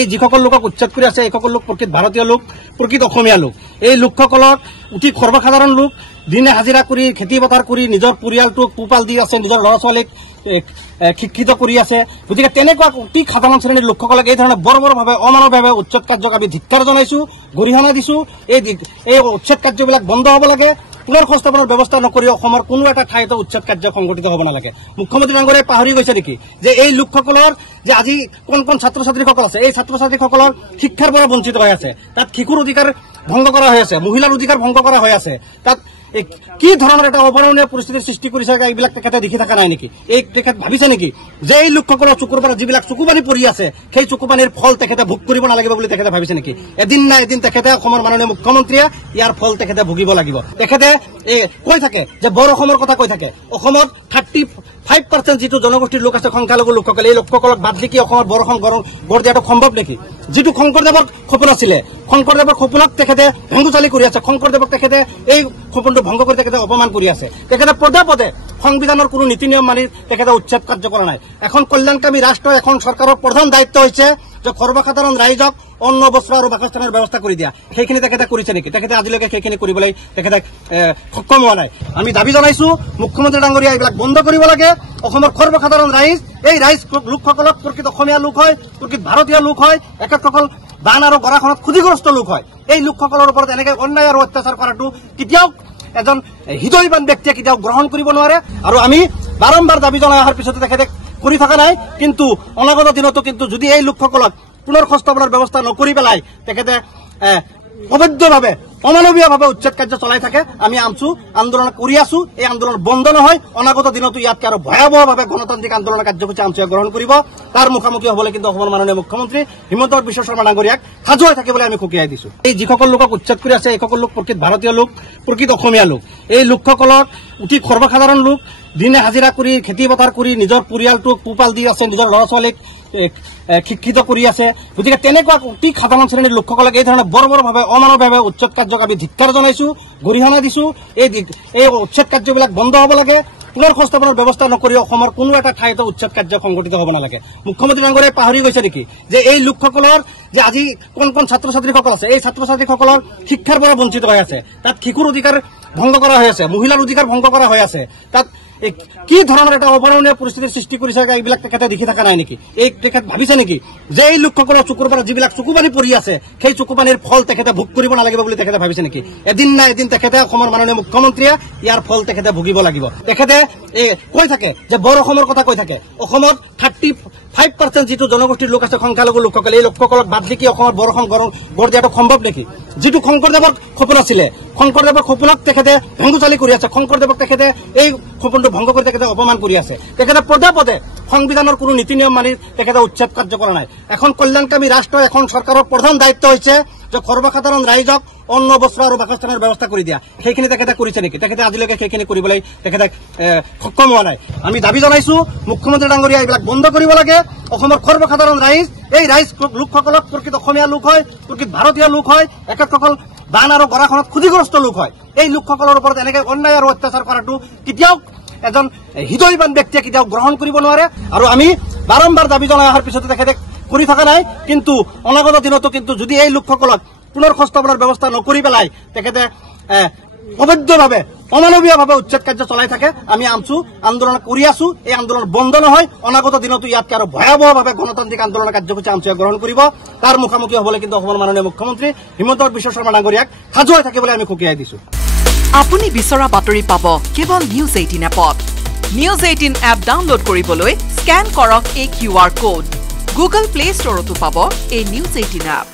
এই যিসকল লোকক উচ্ছেদ কৰি আছে এইসকল লোক প্ৰকৃত ভাৰতীয় লোক, প্ৰকৃত অসমীয়া লোক। এই লোকসকলক অতি সৰ্বসাধাৰণ লোক, দিনে হাজিৰা কৰি খেতি পথাৰ কৰি নিজৰ পৰিয়ালটোক পোহপাল দি আছে, নিজৰ ল'ৰা ছোৱালীক শিক্ষিত কৰি আছে। গতিকে তেনেকুৱা অতি সাধাৰণ শ্ৰেণীৰ লোকসকলক এই ধৰণে বৰ্বৰভাৱে অমানৱভাৱে উচ্ছেদ কাৰ্যক আমি ধিক্কাৰ জনাইছো, গৰিহণা দিছো। এই উচ্ছেদ কাৰ্যবিলাক বন্ধ হ'ব লাগে। পুনৰ সংস্থাপনৰ ব্যৱস্থা নকৰি অসমৰ কোনো এটা ঠাইতো উচ্ছেদ কাৰ্য সংঘটিত হ'ব নালাগে। মুখ্যমন্ত্ৰী ডাঙৰীয়াই পাহৰি গৈছে নেকি যে এই লোকসকলৰ যে আজি কোন কোন ছাত্ৰ ছাত্ৰীসকল আছে, এই ছাত্ৰ ছাত্ৰীসকলৰ শিক্ষাৰ পৰা বঞ্চিত হৈ আছে। তাত শিশুৰ অধিকাৰ ভংগ কৰা হৈ আছে, মহিলাৰ অধিকাৰ ভংগ কৰা হৈ আছে। তাত কি ধৰণৰ এটা অভাৱনীয় পৰিস্থিতিৰ সৃষ্টি কৰিছে এইবিলাক তেখেতে দেখি থকা নাই নেকি? এই তেখেত ভাবিছে নেকি যে এই লোকসকলৰ চকুৰ পৰা যিবিলাক চকুপানী পৰি আছে সেই চকুপানীৰ ফল তেখেতে ভোগ কৰিব নালাগিব বুলি তেখেতে ভাবিছে নেকি? এদিন না এদিন তেখেতে অসমৰ মাননীয় মুখ্যমন্ত্ৰীয়ে ইয়াৰ ফল তেখেতে ভুগিব লাগিব। তেখেতে কৈ থাকে যে বৰ অসমৰ কথা কৈ থাকে। অসমত 35% যিটো জনগোষ্ঠীৰ লোক আছে, সংখ্যালঘু লোকসকল, এই লোকসকলক বাদ দি কি অসমৰ বৰ অসম গঢ় দিয়াটো সম্ভৱ নেকি? যিটো শংকৰদেৱৰ সপোন আছিলে, শংকৰদেৱৰ সপোনক তেখেতে ভংগুচালি কৰি আছে। শংকৰদেৱক তেখেতে এই সপোনটো ভংগ কৰি তেখেতে অপমান কৰি আছে। তেখেতে পদে পদে সংবিধানৰ কোনো নীতি নিয়ম মানি তেখেতে উচ্ছেদ কাৰ্য কৰা নাই। এখন কল্যাণকামী ৰাষ্ট্ৰ, এখন চৰকাৰৰ প্ৰধান দায়িত্ব হৈছে যে সৰ্বসাধাৰণ ৰাইজক অন্ন বস্ত্ৰ আৰু বাসস্থানৰ ব্যৱস্থা কৰি দিয়া। সেইখিনি তেখেতে কৰিছে নেকি? তেখেতে আজিলৈকে সেইখিনি কৰিবলৈ তেখেতে সক্ষম হোৱা নাই। আমি দাবী জনাইছো মুখ্যমন্ত্ৰী ডাঙৰীয়া এইবিলাক বন্ধ কৰিব লাগে। অসমৰ সৰ্বসাধাৰণ ৰাইজ, এই ৰাইজ লোকসকলক প্ৰকৃত অসমীয়া লোক হয়, প্ৰকৃত ভাৰতীয় লোক হয়, একেসকল বান আৰু গৰাখনত ক্ষতিগ্ৰস্ত লোক হয়। এই লোকসকলৰ ওপৰত এনেকৈ অন্যায় আৰু অত্যাচাৰ কৰাটো কেতিয়াও এজন হৃদয়বান ব্যক্তিয়ে কেতিয়াও গ্ৰহণ কৰিব নোৱাৰে। আৰু আমি বাৰম্বাৰ দাবী জনাই অহাৰ পিছতে তেখেতে কৰি থকা নাই। কিন্তু অনাগত দিনতো কিন্তু যদি এই লোকসকলক পুনৰ সংস্থাপনৰ ব্যৱস্থা নকৰি পেলাই তেখেতে অবৈধভাৱে অমানৱীয়ভাৱে উচ্ছেদ কাৰ্য চলাই থাকে, আমি আন্দোলন কৰি আছো। এই আন্দোলন বন্ধ নহয়। অনাগত দিনতো ইয়াতকৈ আৰু ভয়াৱহভাৱে গণতান্ত্ৰিক আন্দোলনৰ কাৰ্যসূচী আমচুৱে গ্ৰহণ কৰিব। তাৰ মুখামুখি হ'বলৈ কিন্তু অসমৰ মাননীয় মুখ্যমন্ত্ৰী হিমন্ত বিশ্ব শৰ্মা ডাঙৰীয়াক সাজু হৈ থাকিবলৈ আমি সকীয়াই দিছো। এই যিসকল লোকক উচ্ছেদ কৰি আছে এইসকল লোক প্ৰকৃত ভাৰতীয় লোক, প্ৰকৃত অসমীয়া লোক। এই লোকসকলক অতি সৰ্বসাধাৰণ লোক, দিনে হাজিৰা কৰি খেতি পথাৰ কৰি নিজৰ পৰিয়ালটোক পোহপাল দি আছে, নিজৰ ল'ৰা ছোৱালীক শিক্ষিত কৰি আছে। গতিকে তেনেকুৱা অতি সাধাৰণ শ্ৰেণীৰ লোকসকলক এই ধৰণে বৰ্বৰভাৱে অমানৱভাৱে উচ্ছেদ কাৰ্যক আমি ধিক্কাৰ জনাইছো, গৰিহণা দিছো। এই উচ্ছেদ কাৰ্যবিলাক বন্ধ হ'ব লাগে। পুনৰ সংস্থাপনৰ ব্যৱস্থা নকৰি অসমৰ কোনো এটা ঠাইতো উচ্ছেদ কাৰ্য সংঘটিত হ'ব নালাগে। মুখ্যমন্ত্ৰী ডাঙৰীয়াই পাহৰি গৈছে নেকি যে এই লোকসকলৰ যে আজি কোন কোন ছাত্ৰ ছাত্ৰীসকল আছে, এই ছাত্ৰ ছাত্ৰীসকলৰ শিক্ষাৰ পৰা বঞ্চিত হৈ আছে। তাত শিশুৰ অধিকাৰ ভংগ কৰা হৈ আছে, মহিলাৰ অধিকাৰ ভংগ কৰা হৈ আছে। তাত কি ধৰণৰ এটা অভাৱনীয় পৰিস্থিতিৰ সৃষ্টি কৰিছে এইবিলাক তেখেতে দেখি থকা নাই নেকি? এই তেখেত ভাবিছে নেকি যে এই লোকসকলৰ চকুৰ পৰা যিবিলাক চকুপানী পৰি আছে সেই চকুপানীৰ ফল তেখেতে ভোগ কৰিব নালাগিব বুলি তেখেতে ভাবিছে নেকি? এদিন না এদিন তেখেতে অসমৰ মাননীয় মুখ্যমন্ত্ৰীয়ে ইয়াৰ ফল তেখেতে ভুগিব লাগিব। তেখেতে কৈ থাকে যে বৰ অসমৰ কথা কৈ থাকে। অসমত 35% যিটো জনগোষ্ঠীৰ লোক আছে, সংখ্যালঘু লোকসকল, এই লোকসকলক বাদ দি কি অসমৰ বৰ অসম গঢ় দিয়াটো সম্ভৱ নেকি? যিটো শংকৰদেৱৰ সপোন আছিলে, শংকৰদেৱৰ সপোনক তেখেতে ভংগুচালি কৰি আছে। শংকৰদেৱক তেখেতে এই সপোনটো ভংগ কৰি তেখেতে অপমান কৰি আছে। তেখেতে পদে পদে সংবিধানৰ কোনো নীতি নিয়ম মানি তেখেতে উচ্ছেদ কাৰ্য কৰা নাই। এখন কল্যাণকামী ৰাষ্ট্ৰ, এখন চৰকাৰৰ প্ৰধান দায়িত্ব হৈছে যে সৰ্বসাধাৰণ ৰাইজক অন্ন বস্ত্ৰ আৰু বাসস্থানৰ ব্যৱস্থা কৰি দিয়া। সেইখিনি তেখেতে কৰিছে নেকি? তেখেতে আজিলৈকে সেইখিনি কৰিবলৈ তেখেতে সক্ষম হোৱা নাই। আমি দাবী জনাইছো মুখ্যমন্ত্ৰী ডাঙৰীয়া এইবিলাক বন্ধ কৰিব লাগে। অসমৰ সৰ্বসাধাৰণ ৰাইজ, এই ৰাইজ লোকসকলক প্ৰকৃত অসমীয়া লোক হয়, প্ৰকৃত ভাৰতীয় লোক হয়, একেসকল বান আৰু গৰাখনত ক্ষতিগ্ৰস্ত লোক হয়। এই লোকসকলৰ ওপৰত এনেকৈ অন্যায় আৰু অত্যাচাৰ কৰাটো কেতিয়াও এজন হৃদয়বান ব্যক্তিয়ে কেতিয়াও গ্ৰহণ কৰিব নোৱাৰে। আৰু আমি বাৰম্বাৰ দাবী জনাই অহাৰ পিছতে তেখেতে কৰি থকা নাই। কিন্তু অনাগত দিনতো কিন্তু যদি এই লোকসকলক পুনৰ সংস্থাপনৰ ব্যৱস্থা নকৰি পেলাই তেখেতে অবৈধভাৱে অমানৱীয়ভাৱে উচ্ছেদ কাৰ্য চলাই থাকে, আমি আন্দোলন কৰি আছো। এই আন্দোলন বন্ধ নহয়। অনাগত দিনতো ইয়াতকৈ আৰু ভয়াৱহভাৱে গণতান্ত্ৰিক আন্দোলনৰ কাৰ্যসূচী আমচুৱে গ্ৰহণ কৰিব। তাৰ মুখামুখি হ'বলৈ কিন্তু অসমৰ মাননীয় মুখ্যমন্ত্ৰী হিমন্ত বিশ্ব শৰ্মা ডাঙৰীয়াক সাজু হৈ থাকিবলৈ আমি সকীয়াই দিছো। আপুনি বিচৰা বাতৰি পাব কেৱল নিউজ 18 এপত। নিউজ 18 এপ ডাউনলোড কৰিবলৈ স্কেন কৰক এই QR কোড। গুগল প্লে ষ্টৰতো পাব এই নিউজ 18 এপ।